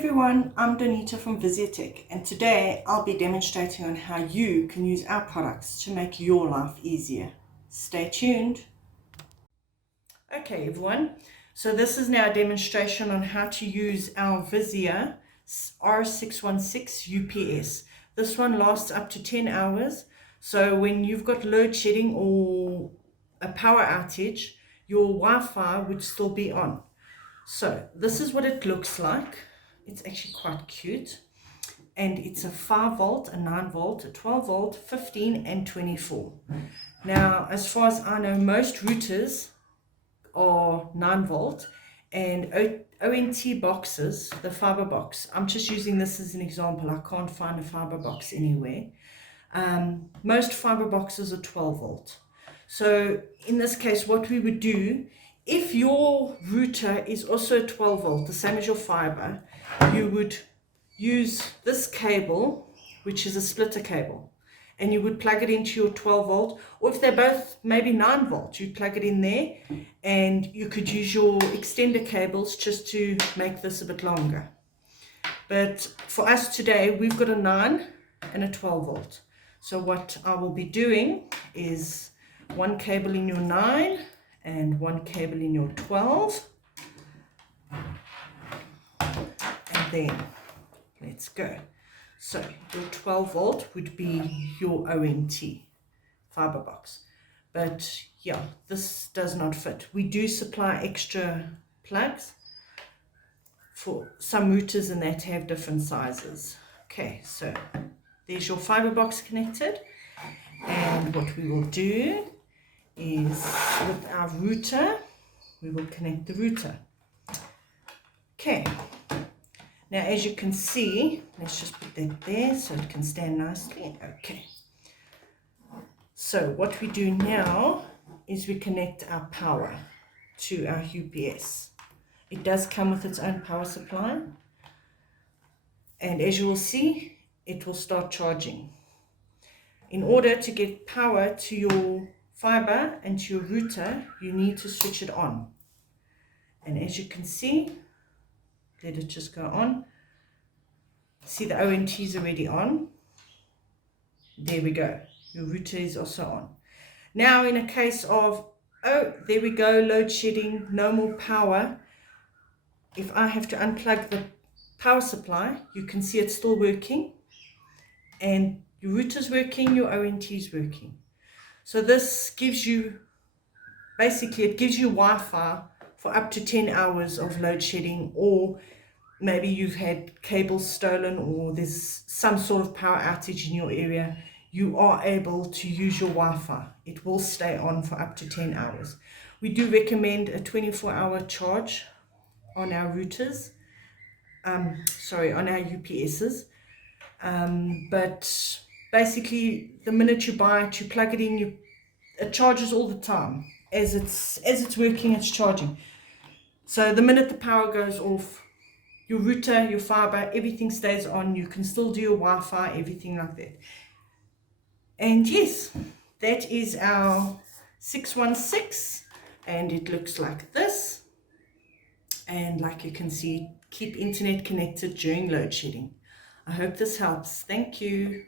everyone, I'm Donita from Vizia and today I'll be demonstrating on how you can use our products to make your life easier. Stay tuned. Okay everyone, so this is now a demonstration on how to use our Vizia R616 UPS. This one lasts up to 10 hours, so when you've got load shedding or a power outage, your Wi-Fi would still be on. So this is what it looks like. It's actually quite cute, and it's a 5 volt, a 9 volt, a 12 volt, 15 and 24. Now as far as I know, most routers are 9 volt, and ONT boxes, the fiber box, I'm just using this as an example, I can't find a fiber box anywhere. Most fiber boxes are 12 volt. So in this case, what we would do, if your router is also 12 volt, the same as your fiber, you would use this cable, which is a splitter cable, and you would plug it into your 12 volt, or if they're both maybe 9 volt, you'd plug it in there, and you could use your extender cables just to make this a bit longer. But for us today, we've got a 9 and a 12 volt. So what I will be doing is one cable in your 9 and one cable in your 12, and then let's go. So your 12 volt would be your ONT fiber box, but yeah, this does not fit. We do supply extra plugs for some routers, and that have different sizes. Okay, so there's your fiber box connected, and what we will do is with our router, we will connect the router. Okay, now as you can see, let's just put that there so it can stand nicely. Okay, so what we do now is we connect our power to our UPS. It does come with its own power supply, and as you will see, it will start charging. In order to get power to your fiber and to your router, you need to switch it on, and as you can see, let it just go on. See, the ONT is already on. There we go, your router is also on. Now in a case of, oh, there we go, load shedding, no more power, if I have to unplug the power supply, you can see it's still working, and your router's working, your ONT is working. So this gives you, basically it gives you Wi-Fi for up to 10 hours of load shedding, or maybe you've had cables stolen, or there's some sort of power outage in your area. You are able to use your Wi-Fi. It will stay on for up to 10 hours. We do recommend a 24-hour charge on our routers, on our UPSs, but basically the minute you buy it, you plug it in, it charges all the time. As it's working, it's charging. So the minute the power goes off, your router, your fiber, everything stays on. You can still do your Wi-Fi, everything like that. And yes, that is our 616, and it looks like this. And like you can see, keep internet connected during load shedding. I hope this helps. Thank you.